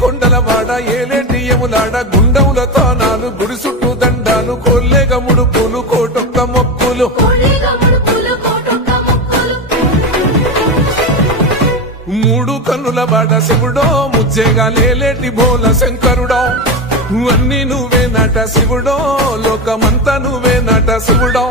కొండల వాడ ఏలేటి యములాడ గుండముల తానాలు గుడి చుట్టూ దండాలు కొల్లేగ ముడుపులు కోటొక్క మొక్కులు మూడు కన్నుల బాట శివుడో ముచ్చేగా లేలేటి బోల శంకరుడో అన్ని నువ్వే నట శివుడో లోకమంతా నువ్వే నట శివుడో